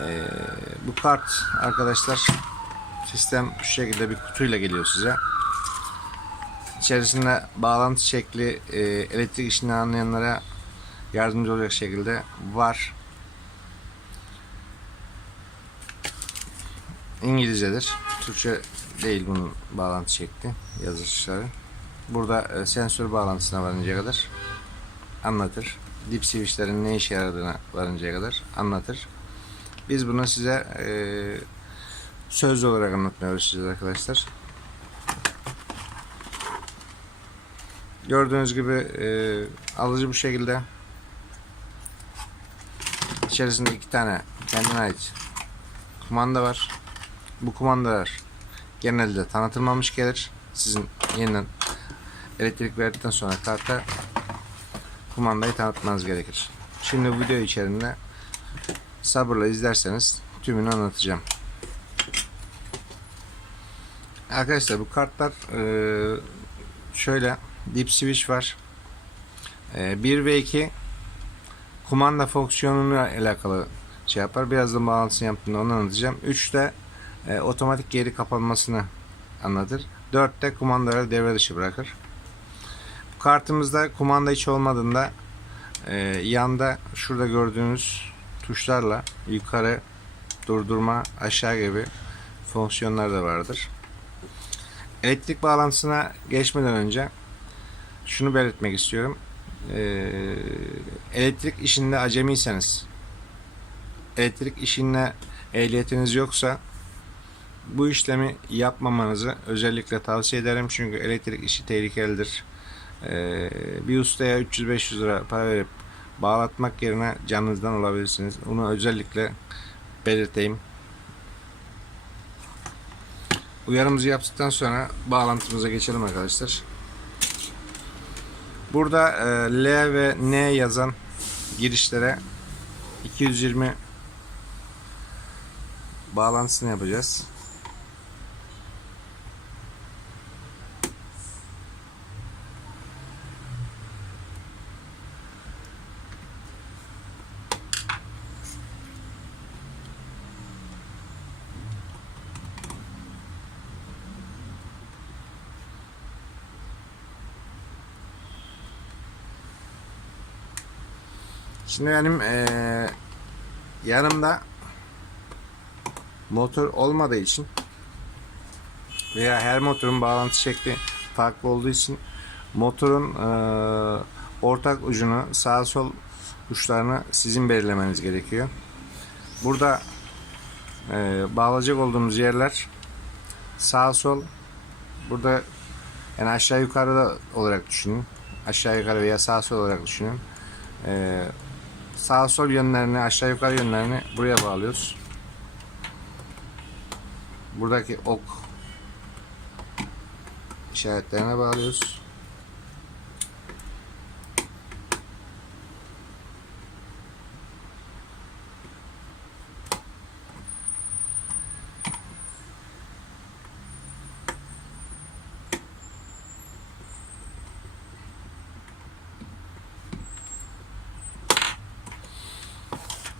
Eee, bu kart arkadaşlar sistem şu şekilde bir kutuyla geliyor size. İçerisinde bağlantı şekli eee, elektrik işini anlayanlara yardımcı olacak şekilde var. İngilizcedir. Türkçe değil bunun bağlantı şekli, yazışları. Burada e, sensör bağlantısına varıncaya kadar anlatır. Dip switchlerin ne işe yaradığına varıncaya kadar anlatır. Biz bunu size e, söz olarak anlatmaya çalışacağız arkadaşlar. Gördüğünüz gibi e, alıcı bu şekilde içerisinde iki tane kendine ait kumanda var. Bu kumandalar genelde tanıtılmamış gelir. Sizin yeniden elektrik verdikten sonra karta kumandayı tanıtmanız gerekir. Şimdi video içerisinde sabırla izlerseniz tümünü anlatacağım. Arkadaşlar bu kartlar eee, şöyle dip switch var. Eee, 1 ve 2 kumanda fonksiyonuyla alakalı şey yapar. Birazdan bağlantısını yaptığımda onu anlatacağım. 3'te e, otomatik geri kapanmasını anlatır. 4'te kumandaları devre dışı bırakır. Kartımızda kumanda hiç olmadığında e, yanda şurada gördüğünüz tuşlarla yukarı durdurma aşağı gibi fonksiyonlar da vardır. Elektrik bağlantısına geçmeden önce şunu belirtmek istiyorum. E, elektrik işinde acemiyseniz elektrik işinde ehliyetiniz yoksa bu işlemi yapmamanızı özellikle tavsiye ederim. Çünkü elektrik işi tehlikelidir. Ee, bir ustaya 300-500 lira para verip bağlatmak yerine canınızdan olabilirsiniz. Bunu özellikle belirteyim. Uyarımızı yaptıktan sonra bağlantımıza geçelim arkadaşlar. Burada e, L ve N yazan girişlere 220 bağlantısını yapacağız. Şimdi benim eee, yanımda motor olmadığı için veya her motorun bağlantı şekli farklı olduğu için motorun eee, ortak ucunu sağ sol uçlarını sizin belirlemeniz gerekiyor. Burada eee bağlayacak olduğumuz yerler sağ sol burada yani aşağı yukarı da olarak düşünün. Aşağı yukarı veya sağ sol olarak düşünün. Eee sağ sol yönlerini aşağı yukarı yönlerini buraya bağlıyoruz. Buradaki ok işaretlerine bağlıyoruz.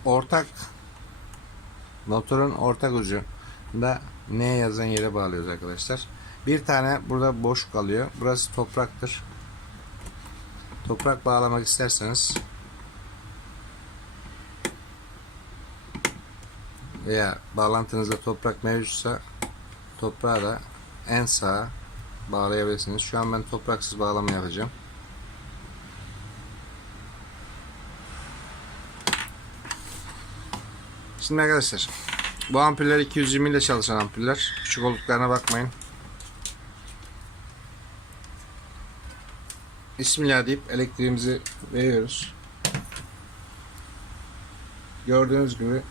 Ortak motorun ortak ucu da ne yazan yere bağlıyoruz arkadaşlar. Bir tane burada boş kalıyor. Burası topraktır. Toprak bağlamak isterseniz veya bağlantınızda toprak mevcutsa toprağı da en sağa bağlayabilirsiniz. Şu an ben topraksız bağlama yapacağım. Şimdi arkadaşlar bu ampuller 220 ile çalışan ampuller. Küçük olduklarına bakmayın. Bismillah deyip elektriğimizi veriyoruz. gördüğünüz gibi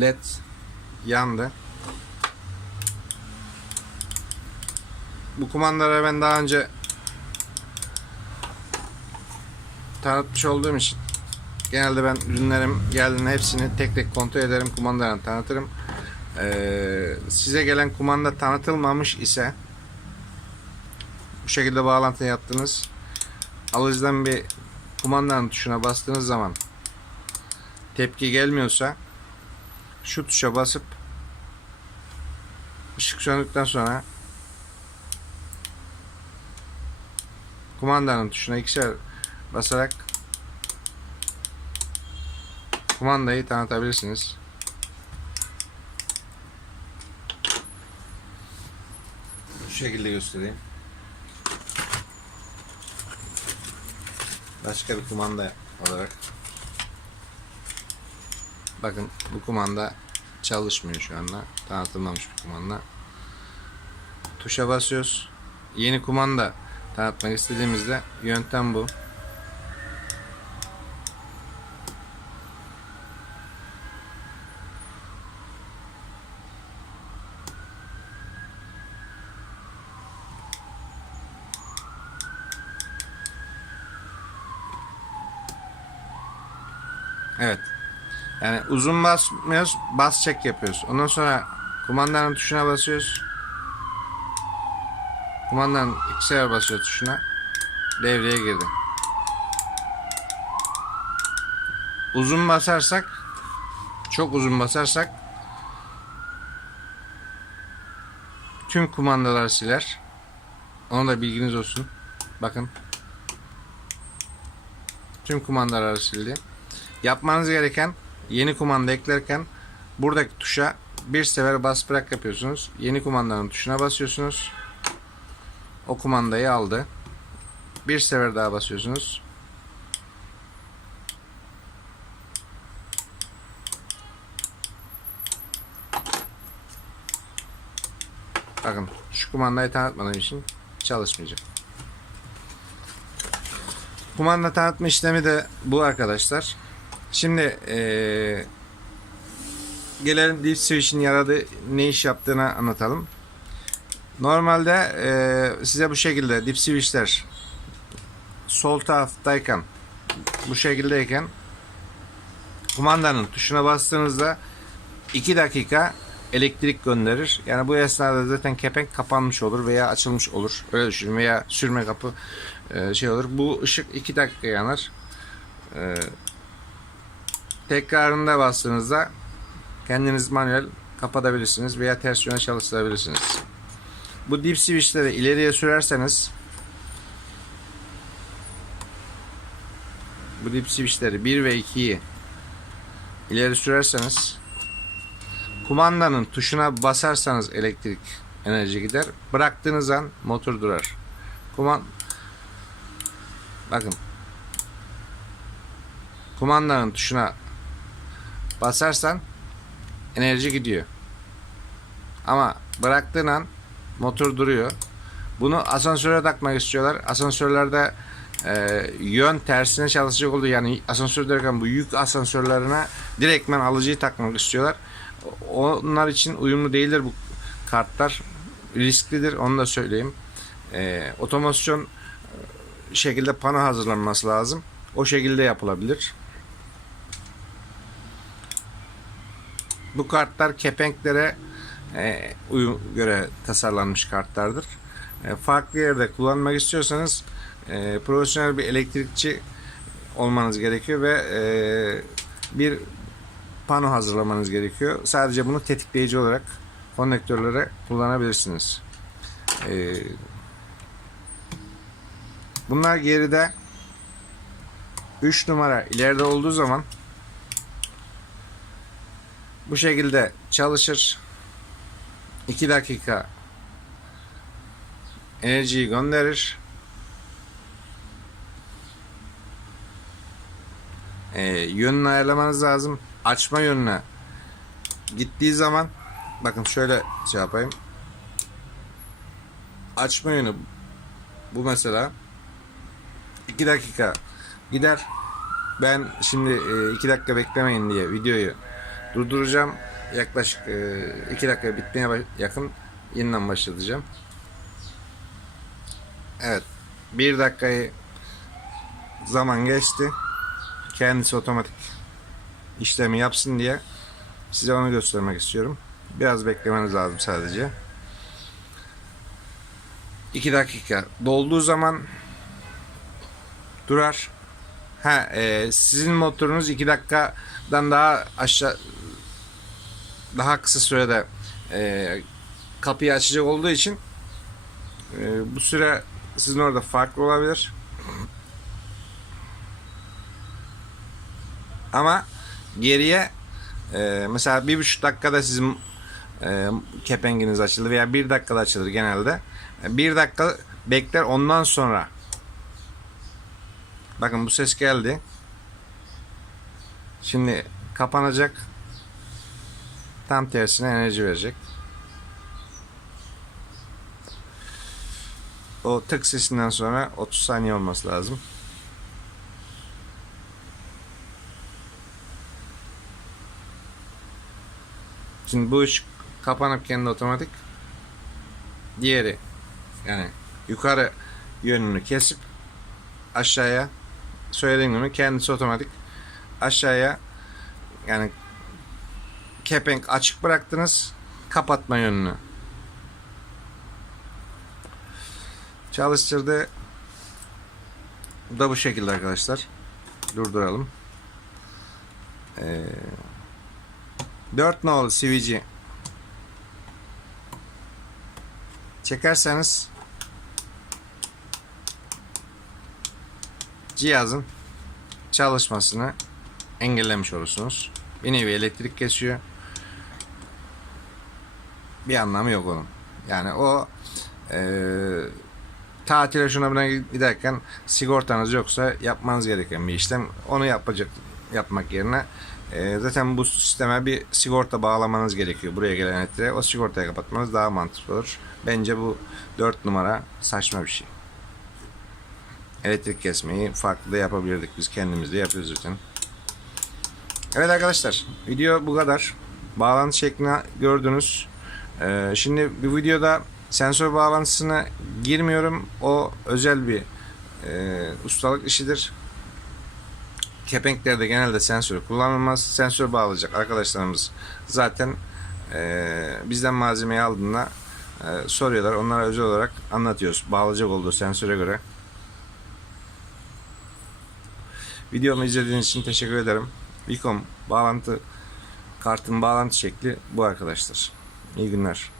led yandı. Bu kumandaları ben daha önce tanıtmış olduğum için genelde ben ürünlerim geldiğinde hepsini tek tek kontrol ederim kumandalarını tanıtırım. Ee, size gelen kumanda tanıtılmamış ise bu şekilde bağlantı yaptınız. Alıcıdan bir kumandanın tuşuna bastığınız zaman tepki gelmiyorsa şu tuşa basıp ışık söndükten sonra kumandanın tuşuna ikişer basarak kumandayı tanıtabilirsiniz. Şu şekilde göstereyim. Başka bir kumanda olarak. Bakın bu kumanda çalışmıyor şu anda. Tanıtılmamış bir kumanda. Tuşa basıyoruz. Yeni kumanda tanıtmak istediğimizde yöntem bu. Evet. Yani uzun basmıyoruz, bas çek yapıyoruz. Ondan sonra kumandanın tuşuna basıyoruz. Kumandanın iki sefer basıyor tuşuna. Devreye girdi. Uzun basarsak çok uzun basarsak tüm kumandaları siler. Onu da bilginiz olsun. Bakın. Tüm kumandaları sildi. Yapmanız gereken yeni kumanda eklerken buradaki tuşa bir sefer bas bırak yapıyorsunuz. Yeni kumandanın tuşuna basıyorsunuz. O kumandayı aldı. Bir sefer daha basıyorsunuz. Bakın şu kumandayı tanıtmadığım için çalışmayacak. Kumanda tanıtma işlemi de bu arkadaşlar. Şimdi eee gelelim Deep Switch'in yaradığı ne iş yaptığını anlatalım. Normalde eee, size bu şekilde Deep Switch'ler sol taraftayken bu şekildeyken kumandanın tuşuna bastığınızda 2 dakika elektrik gönderir. Yani bu esnada zaten kepenk kapanmış olur veya açılmış olur. Öyle düşünün veya sürme kapı eee, şey olur. Bu ışık 2 dakika yanar. Tekrarında bastığınızda kendiniz manuel kapatabilirsiniz veya ters yöne çalıştırabilirsiniz. Bu dip switchleri ileriye sürerseniz bu dip switchleri 1 ve 2'yi ileri sürerseniz kumandanın tuşuna basarsanız elektrik enerji gider. Bıraktığınız an motor durar. Kuman Bakın kumandanın tuşuna basarsan enerji gidiyor. Ama bıraktığın an motor duruyor. Bunu asansöre takmak istiyorlar. Asansörlerde e, yön tersine çalışacak oldu. Yani asansör derken bu yük asansörlerine direktmen alıcıyı takmak istiyorlar. Onlar için uyumlu değildir bu kartlar. Risklidir onu da söyleyeyim. E, otomasyon e, şekilde pano hazırlanması lazım. O şekilde yapılabilir. Bu kartlar kepenklere e, uyum göre tasarlanmış kartlardır. E, farklı yerde kullanmak istiyorsanız e, profesyonel bir elektrikçi olmanız gerekiyor ve e, bir pano hazırlamanız gerekiyor. Sadece bunu tetikleyici olarak konnektörlere kullanabilirsiniz. E, bunlar geride 3 numara ileride olduğu zaman bu şekilde çalışır. 2 dakika enerjiyi gönderir. Ee, yönünü ayarlamanız lazım. Açma yönüne gittiği zaman bakın şöyle şey yapayım. Açma yönü bu mesela 2 dakika gider. Ben şimdi 2 dakika beklemeyin diye videoyu durduracağım. Yaklaşık 2 dakika bitmeye yakın yeniden başlatacağım. Evet. 1 dakikayı zaman geçti. Kendisi otomatik işlemi yapsın diye size onu göstermek istiyorum. Biraz beklemeniz lazım sadece. 2 dakika dolduğu zaman durar. Ha, e, sizin motorunuz 2 dakikadan daha aşağı daha kısa sürede e, kapıyı açacak olduğu için e, bu süre sizin orada farklı olabilir. Ama geriye e, mesela bir buçuk dakikada sizin e, kepenginiz açılır veya bir dakikada açılır genelde. Bir dakika bekler ondan sonra bakın bu ses geldi. Şimdi kapanacak. Tam tersine enerji verecek. O tık sesinden sonra 30 saniye olması lazım. Şimdi bu ışık kapanıp kendi otomatik. Diğeri yani yukarı yönünü kesip aşağıya söylediğim gibi kendisi otomatik aşağıya yani kepenk açık bıraktınız kapatma yönünü. Çalıştırdı. Bu da bu şekilde arkadaşlar. Durduralım. Ee, 4 nolu sivici çekerseniz cihazın çalışmasını engellemiş olursunuz. Bir nevi elektrik kesiyor. Bir anlamı yok onun. Yani o eee tatile şuna buna giderken sigortanız yoksa yapmanız gereken bir işlem. Onu yapacak yapmak yerine e, zaten bu sisteme bir sigorta bağlamanız gerekiyor buraya gelen elektriğe. O sigortayı kapatmanız daha mantıklı olur. Bence bu 4 numara saçma bir şey. Elektrik kesmeyi farklı da yapabilirdik. Biz kendimiz de yapıyoruz zaten. Evet arkadaşlar video bu kadar. Bağlantı şeklini gördünüz. Ee, şimdi bu videoda sensör bağlantısına girmiyorum. O özel bir e, ustalık işidir. Kepenklerde genelde sensör kullanılmaz. Sensör bağlayacak arkadaşlarımız zaten e, bizden malzemeyi aldığında e, soruyorlar. Onlara özel olarak anlatıyoruz. Bağlayacak olduğu sensöre göre. Videomu izlediğiniz için teşekkür ederim. Vicom bağlantı kartın bağlantı şekli bu arkadaşlar. Игнаш.